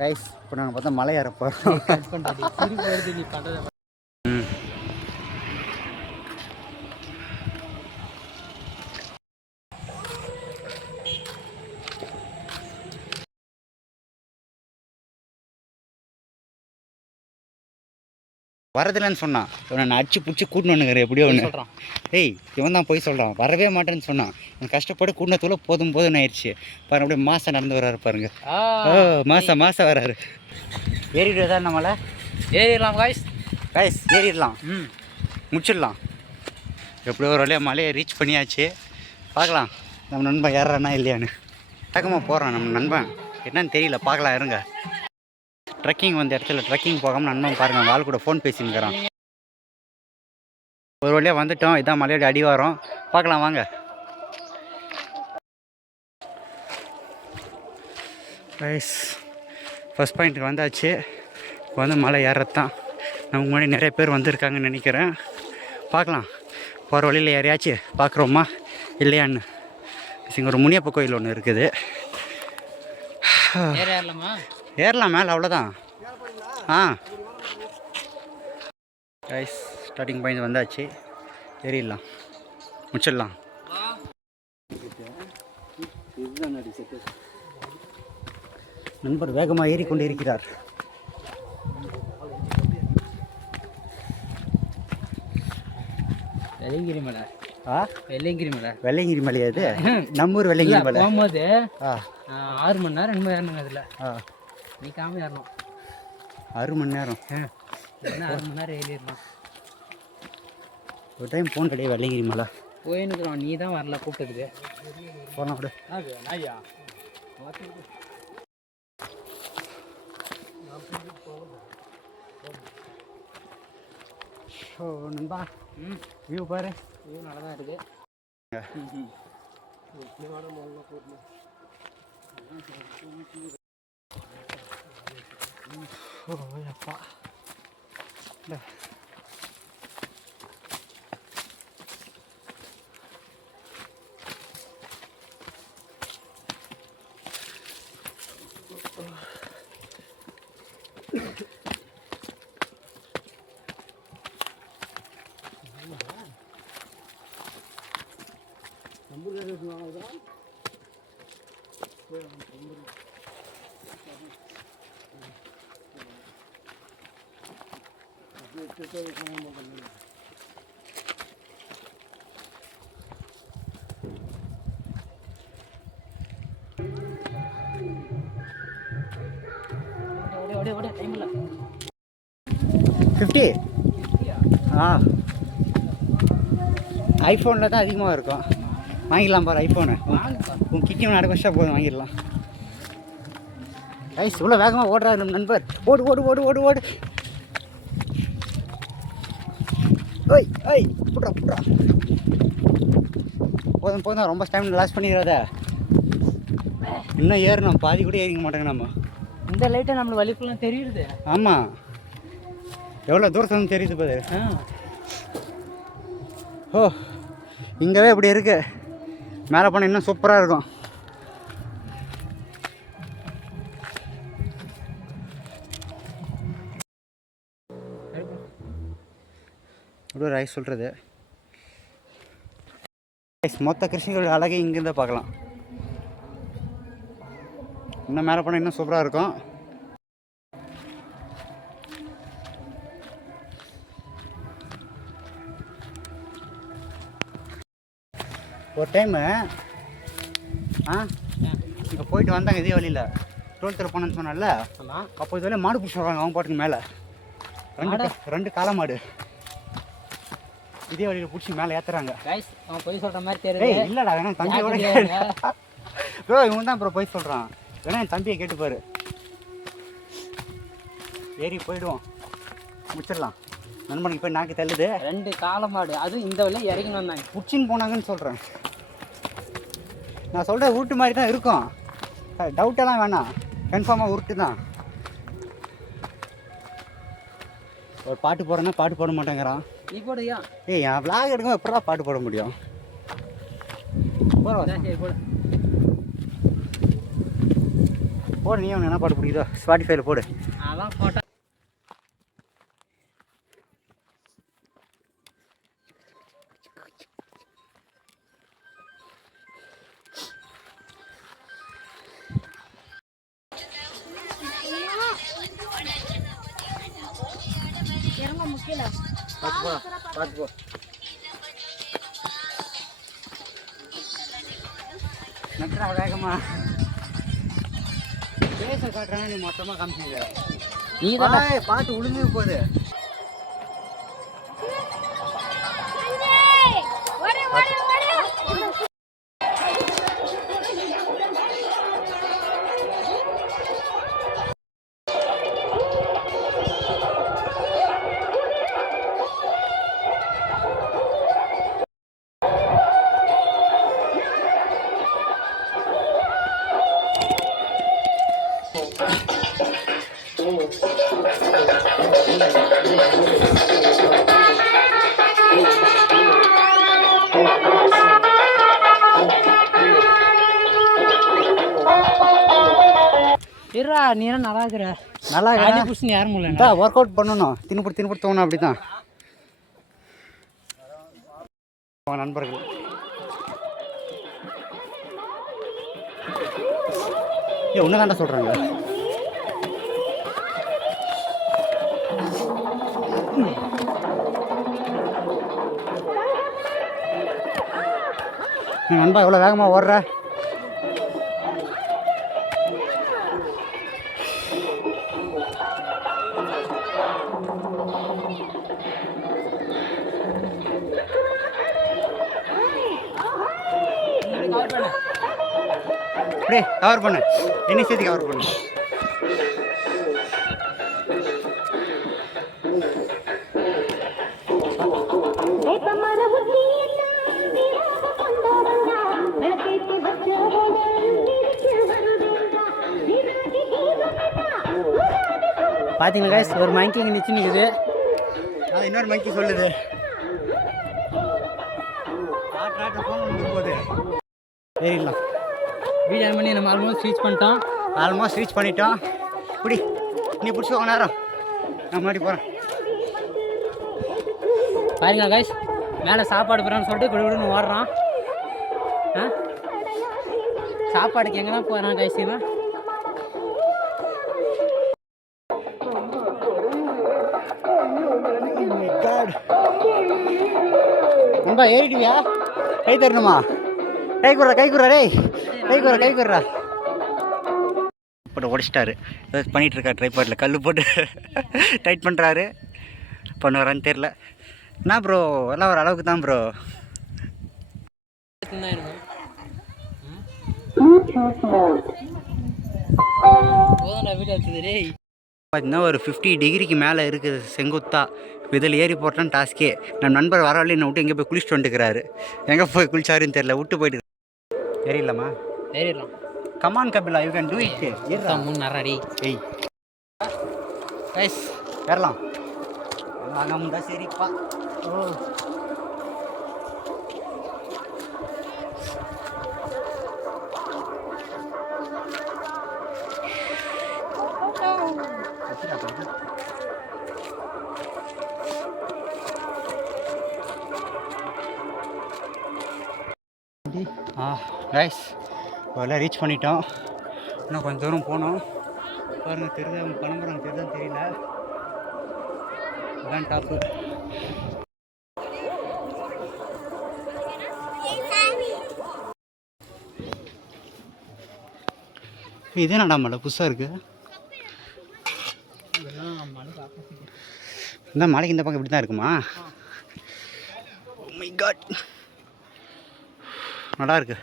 Guys இப்போ நாங்கள் பார்த்தா மலை ஏறப்போகிறோம். வரதில்லைன்னு சொன்னான். நான் அடிச்சு பிடிச்சி கூட்டின்னு வந்துக்கிறேன் எப்படியோ ஒன்று சொல்கிறான். ஏய் இவன் தான் போய் சொல்கிறான், வரவே மாட்டேன்னு சொன்னான். எனக்கு கஷ்டப்பட்டு கூட்டினத்துக்குள்ள போதும் போதும்னு ஆயிடுச்சு. பாருங்க அப்படியே மாதம் நடந்து வர்றாரு பாருங்க. மாதம் வர்றாரு. ஏறிட்டு தான் நம்மளை ஏறிடலாம் கைஸ் ஏறிடலாம். முடிச்சிடலாம். எப்படியோ ஒரு வழியாக மலையை ரீச் பண்ணியாச்சு. பார்க்கலாம் நம்ம நண்பன் ஏறானா இல்லையான்னு. டக்கமாக போகிறான் நம்ம நண்பன், என்னன்னு தெரியல. பார்க்கலாம் இருங்க. ட்ரெக்கிங் வந்த இடத்துல ட்ரெக்கிங் போகாமல் நண்பன் பாருங்கள் ஆள் கூட ஃபோன் பேசினுக்கிறான். ஒரு வழியாக வந்துட்டோம். இதான் மலையோட அடிவாரம். பார்க்கலாம் வாங்க. ரைஸ் ஃபஸ்ட் பாயிண்ட்டுக்கு வந்தாச்சு. இப்போ வந்து மலை ஏறது தான். நமக்கு முன்னாடி நிறைய பேர் வந்திருக்காங்கன்னு நினைக்கிறேன். பார்க்கலாம் போகிற வழியில் யாரையாச்சு பார்க்குறோமா இல்லையான்னு. இங்கே ஒரு முனியப்ப கோயில் ஒன்று இருக்குது. ஏறலாம் மேலே, அவ்வளோதான். ரைஸ் ஸ்டார்டிங் பாயிண்ட் வந்தாச்சு. ஏறிடலாம், முடிச்சிடலாம். நண்பர் வேகமாக ஏறிக்கொண்டு இருக்கிறார். வெள்ளையங்கிரி மலை. வெள்ளையங்கிரி மலை அது நம்ம ஊர் வெள்ளையங்கிரி மலை. போகும்போது 6 மணி நேரம் என்ன ஏறணுங்க. அதில் நீ காம ஏறணும் 6 மணி நேரம். 6 மணி நேரம் ஏறிடலாம். ஒரு டைம் ஃபோன் கிடையாது வெள்ளையங்கிரி மலை போயின்னுக்குறோம். நீ தான் வரல கூப்பிட்டதுக்கு. போகலாம் அப்படி. ஸோ நண்பா வியூ பாரு. வியூ நல்லா தான் இருக்குது. அப்பா டைம் இல்லை. 50 ஐஃபோனில் தான் அதிகமாக இருக்கும். வாங்கிடலாம் பாரு ஐஃபோனு. உன் கிட்டே நடக்க வச்சா போதும், வாங்கிடலாம். கைஸ் இவ்வளோ வேகமாக ஓடுறாரு நம்ம நண்பர். ஓடு ஓடு ஓடு ஓடு ஓடு. ஓய் ஓய் புட்றா புட்றா. போதும் போதும், ரொம்ப டைம் லாஸ் பண்ணிடுறத. இன்னும் ஏறணும், பாதி கூட ஏறிக்க மாட்டேங்க நம்ம. இந்த லைட்டை நம்மளுக்கு வலிக்குலாம் தெரியுது. ஆமாம், எவ்வளோ தூரத்துல தெரியுது பாரு. ஓ இங்கவே இப்படி இருக்கு. மேலே போனால் இன்னும் சூப்பராக இருக்கும். எப்படி ரைஸ் சொல்கிறது. மொத்த கிருஷ்ணகிரி அழகை இங்கேருந்து பார்க்கலாம். இன்னும் மேலே போனால் இன்னும் சூப்பராக இருக்கும். ஒரு டைமு இங்கே போயிட்டு வந்தாங்க இதே வழியில். டோல் தெரு போனேன்னு சொன்னால. அப்போ இது வரையும் மாடு பிடிச்சி வராங்க அவங்க பாட்டுக்கு மேலே. ரெண்டு காளை மாடு இதே வழியில் பிடிச்சி மேலே ஏற்றுறாங்க. போய் சொல்கிற மாதிரி தெரியும். இல்லைடா வேணா தம்பியோட ப்ரோ, இவன் தான் ப்ரோ போய் சொல்கிறான். வேணா என் தம்பியை கேட்டுப்பாரு. ஏறி போயிடுவோம், முடிச்சிடலாம். நண்பனுக்கு போய் நாக்கு தள்ளுது. 2 காளை மாடு, அதுவும் இந்த வழியில் இறங்கின்னு வந்தாங்க. பிடிச்சின்னு போனாங்கன்னு சொல்கிறேன். நான் சொல்கிறேன் உருட்டு மாதிரி தான் இருக்கும். டவுட்டெல்லாம் வேணாம், கன்ஃபார்மாக உருட்டு தான். ஒரு பாட்டு போடுறேன்னா பாட்டு போட மாட்டேங்கிறான். நீ போடுயா? ஏய் என் விளாக் எடுக்கும் எப்படா பாட்டு போட முடியும்? போடு, நீ உனக்கு என்ன பாட்டு பிடிக்குதோ ஸ்பாட்டிஃபைல போடு. அதான் போட்டேன். பார்த்து போ. நட்டுறா வேகமா பேச காட்டுறாங்க, நீ மொத்தமாக காமிச்சிங்க. நீ தான் பார்த்து உளுந்து போகுது. இருடா, நீ என்ன நல்லா இருக்கிற? நல்லா காலி புஷ்னு யாரும் இல்லை. ஒர்க் அவுட் பண்ணணும், தின்னு தோணும். அப்படி தான் நண்பர்கள். ஒன்று தாண்டா சொல்கிறாங்க. நண்பா எவ்வளோ வேகமாக ஓடுற? அப்படியே கவர் பண்ணு, என்ன சேர்த்து கவர் பண்ணு. பார்த்தீங்களா guys, ஒரு மங்கி இங்கே நிச்சு நிற்குது. இன்னொரு மங்கி சொல்லுது போகுது. ஏறிடலாம். வீடியோ பண்ணி நம்ம ஆல்மோஸ்ட் ரீச் பண்ணிட்டோம். இப்படி நீ பிடிச்சிக்கோ நேரம், நான் முன்னாடி போகிறேன். பாருங்க guys, மேலே சாப்பாடு போகிறான்னு சொல்லிட்டு குடுன்னு ஓடுறான். சாப்பாடுக்கு எங்கே தான் போகிறான் guys? இவன் நண்பா ஏறிடுவியா? கை தரணுமா? கை குடுறா டேய், கை குடுறா. போட்டு உடச்சிட்டாரு. ஏதாவது பண்ணிகிட்ருக்கா ட்ரைபாட்டில் கல் போட்டு டைட் பண்ணுறாரு. பண்ணுவாரான்னு தெரில. என்ன ப்ரோ, எல்லாம் ஒரு அளவுக்கு தான் ப்ரோ. பார்த்தீங்கன்னா ஒரு 50 டிகிரிக்கு மேலே இருக்குது செங்குத்தா. இதில் ஏறி போட்டான் டாஸ்கே. நம்ம நண்பர் வரவில்லை, என்னை விட்டு எங்கே போய் குளிச்சுட்டு வந்துட்டுக்கிறாரு. எங்கே போய் குளிச்சாருன்னு தெரில, விட்டு போயிட்டு. ஏறிடலாமா? ஏறிடலாம். Come on Kapila, you can do it. மூணு நரடி ஏய் கைஸ், ஏறலாம். வாங்க சரிப்பா. ஓ கைஸ், எல்லாம் ரீச் பண்ணிட்டோம். இன்னும் கொஞ்சம் தூரம் போனோம். பாருங்கள், தெரியுது அவங்க கிளம்புறாங்க, தெரியுதான்னு தெரியல. இதுதான் டாப்பு. இது என்னடா மலை புதுசாக இருக்குது? இந்த மலைக்கு இந்த பக்கம் இப்படி தான் இருக்குமா? மை காட், நல்லா இருக்கு.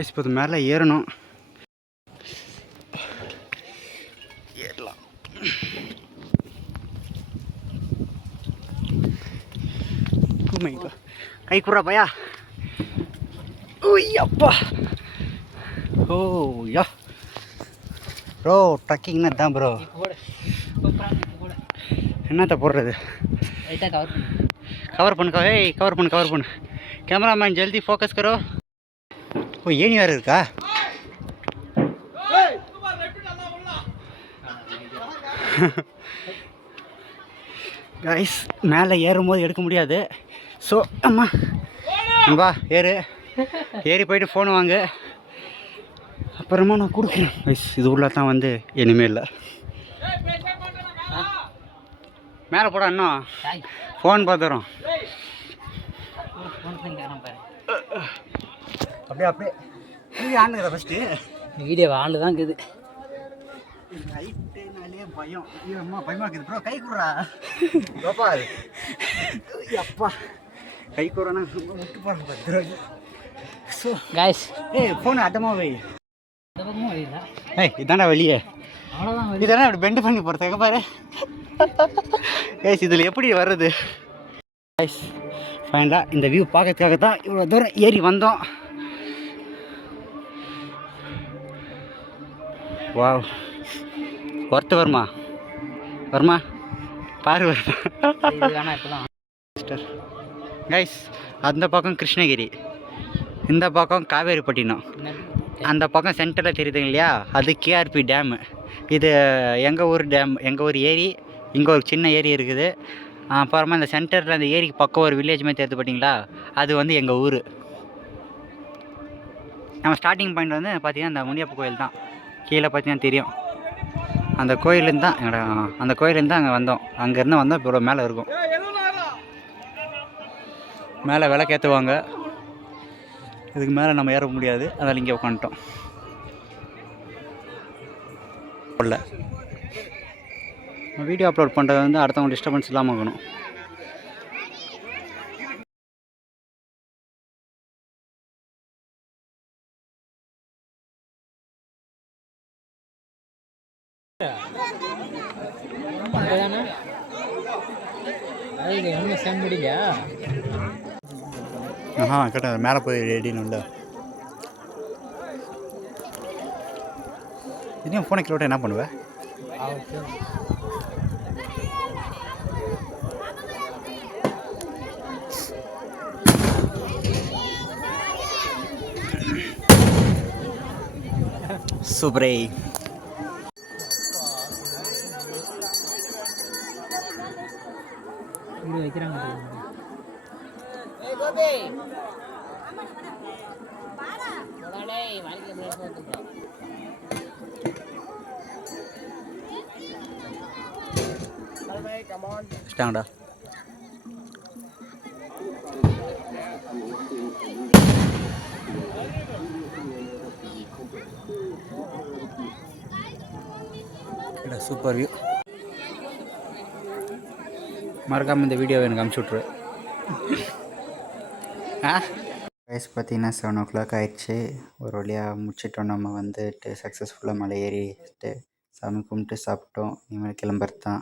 இப்போ மேலே ஏறணும். ஏறலாம். கை குறா பையா. ஓய்யப்பா. ஓ யா ப்ரோ, ட்ரக்கிங்னா தான் ப்ரோ. என்னத்த போடுறது? கவர் பண்ணு. கவர் பண்ணு. कैमरामैन जल्दी फोकस करो ओ ये नहीं आ रहा गाइस மேலே ஏறும்போது எடுக்க முடியாது ஸோ அம்மா வா ஏறு ஏறி போயிட்டு ஃபோன் வாங்கு அப்புறமா நான் கொடுக்குறேன் கைஸ் இது உள்ள தான் வந்து இனிமே இல்லை மேலே போட இன்னும் ஃபோன் பார்த்துறோம் அப்படியே அப்படியே நீ ஆண்டுக்கிற ஃபஸ்ட்டு வீடியோ ஆண்டு தான் இருக்குது நைட்டுனாலே பயம் ஐயோ அம்மா பயமாக இருக்குது ப்ரோ கை கூடுறா கோபால் அப்பா கை கூடுறா விட்டு போகிறேன் 10 ரூபாய்க்கு ஸோ காய்ஸ் ஏய் ஃபோன் அட்டமாக வை இந்த பக்கமும் வழியில ஏய் இதாண்டா வெளியே அவ்வளோதான் வழி இதெல்லாம் இப்படி பெண்டு பண்ணி போகிறதுக்கு பாரு கைஸ் இதில் எப்படி வர்றது கைஸ் ஃபைனலாக இந்த வியூ பார்க்கறதுக்காக தான் இவ்வளோ தூரம் ஏறி வந்தோம் வாவ் ஒர்த்து வருமா வருமா பாரு வருமா வேணா இப்போலாம் கைஸ் அந்த பக்கம் கிருஷ்ணகிரி இந்த பக்கம் காவேரிப்பட்டினம் அந்த பக்கம் சென்டரில் தெரியுதுங்க இல்லையா அது கேஆர்பி டேமு இது எங்கள் ஊர் டேம் எங்கள் ஊர் ஏரி இங்கே ஒரு சின்ன ஏரி இருக்குது அப்புறமா இந்த சென்டரில் அந்த ஏரிக்கு பக்கம் ஒரு வில்லேஜ் மாதிரி தெரியுது பார்த்தீங்களா அது வந்து எங்கள் ஊர் நம்ம ஸ்டார்டிங் பாயிண்ட் வந்து பார்த்திங்கன்னா அந்த முனியப்ப கோயில் தான் கீழே பார்த்தீங்கன்னா தெரியும் அந்த கோயிலேருந்து தான் எங்களோட அந்த கோயிலேருந்து தான் அங்கே வந்தோம் அங்கேருந்து வந்தோம் இப்போ மேலே இருக்கும் மேலே விளக்கேற்றுவாங்க இதுக்கு மேலே நம்ம ஏற முடியாது அதனால் இங்கே உட்காந்துட்டோம் இல்லை வீடியோ அப்லோட் பண்ணுறது வந்து அடுத்தவங்க டிஸ்டர்பன்ஸ் இல்லாமல் இருக்கணும் ஒன்றும் செம் முடியல கேட்ட மேலே போய் ரெடின்னு இல்லை இதையும் ஃபோனை கிலோட்ட என்ன பண்ணுவேன் சூப்பரே இப்படி வைக்கிறாங்க வச்சிட்டாங்கடா சூப்பர் வியூ மறக்காமல் இந்த வீடியோவை எனக்கு அனுப்பிச்சி விட்ரு வயசு பார்த்தீங்கன்னா 7 o'clock ஆயிடுச்சு ஒரு வழியாக முடிச்சிட்டோம் நம்ம வந்துட்டு சக்ஸஸ்ஃபுல்லாக மலை ஏறிட்டு சாமி கும்பிட்டு சாப்பிட்டோம் இனிமேல் கிளம்புறது தான்